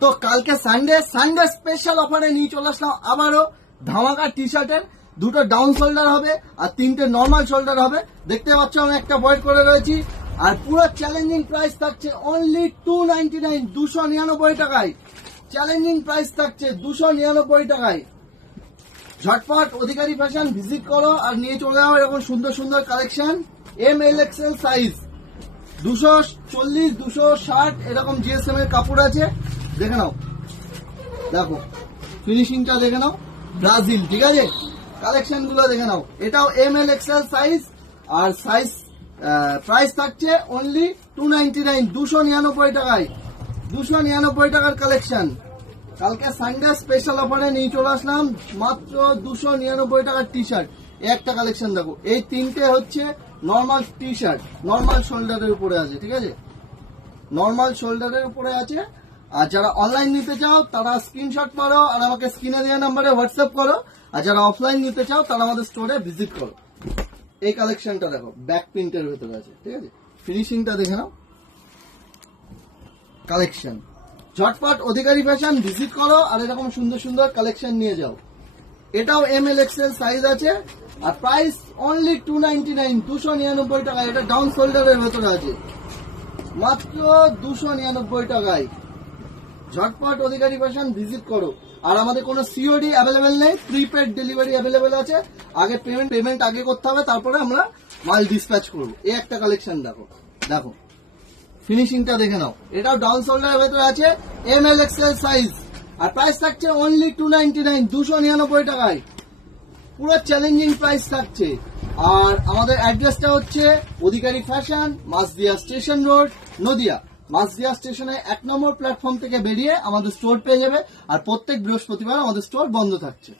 তো কালকে Sunday special অফারে নিয়ে চলে আসলাম আবারও ধামাকা টি শার্টের দুটো ডাউন শোল্ডার হবে আর তিনটে নর্মাল শোল্ডার হবে। দেখতে পাচ্ছ আমি একটা বয়েড করে রয়েছি আর পুরো চ্যালেঞ্জিং প্রাইস থাকছে অনলি 299 299 টাকায়। চ্যালেঞ্জিং প্রাইস থাকছে 299 টাকায়। ঝটপট অধিকারী ফ্যাশন ভিজিট করো আর নিয়ে চলে যাও এরকম সুন্দর সুন্দর কালেকশন। MLXL সাইজ 240 260 এরকম জিএসএম এর কাপড় আছে। দেখে নাও, দেখো ফিনিশিংটা দেখে নাও, ব্রাজিল। ঠিক আছে, কালেকশন গুলো দেখে নাও। এটাও MLXL সাইজ আর সাইজ প্রাইস থাকছে অনলি 299 299 টাকায়। 299 টাকার কালেকশন কালকে সানডে স্পেশাল অফারে নিয়ে চলে আসলাম মাত্র 299 টাকার টি শার্ট। একটা কালেকশন দেখো, এই তিনটে হচ্ছে নর্মাল টি শার্ট, নর্মাল শোল্ডারের উপরে আছে। ঠিক আছে, নর্মাল শোল্ডারের উপরে আছে। আর যারা অনলাইন নিতে চাও তারা স্ক্রিনশট মারো আর আমাকে স্ক্রিনে দেওয়া নাম্বারে হোয়াটসঅ্যাপ করো। আর যারা অফলাইন নিতে চাও তারা আমাদের স্টোরে ভিজিট করো। এই কালেকশনটা দেখো, ব্যাক প্রিন্টের ভেতরে আছে। ঠিক আছে, ফিনিশিংটা দেখে নাও। কালেকশন ঝটপট অধিকারী ফ্যাশন ভিজিট করো আর এরকম সুন্দর সুন্দর কালেকশন নিয়ে যাও। এটাও MLXL সাইজ আছে আর প্রাইস অনলি 299 299 টাকা। এটা ডাউন শোল্ডারের ভেতরে আছে মাত্র 299 টাকায়। ঝটপট অধিকারী ফ্যাশন ভিজিট করো। আর আমাদের কোনো সিওডি অ্যাভেলেবেল নেই, প্রিপেড ডেলিভারি অ্যাভেলেবেল আছে। আগে পেমেন্ট আগে করতে হবে, তারপরে আমরা মাল ডিসপ্যাচ করবো। এই একটা কালেকশন দেখো, দেখো ফিনিশিংটা দেখে নাও। এটাও ডাউন শোল্ডারের ভেতরে আছে, MLXL সাইজ আর প্রাইস থাকছে অনলি 299 299 টাকায়। পুরো চ্যালেঞ্জিং প্রাইস থাকছে। আর আমাদের অ্যাড্রেসটা হচ্ছে অধিকারী ফ্যাশন, মাসদিয়া স্টেশন রোড, নদিয়া। মাসদিয়া স্টেশনে 1 নম্বর প্ল্যাটফর্ম থেকে বেরিয়ে আমাদের স্টোর পেয়ে যাবে। আর প্রত্যেক বৃহস্পতিবার আমাদের স্টোর বন্ধ থাকছে।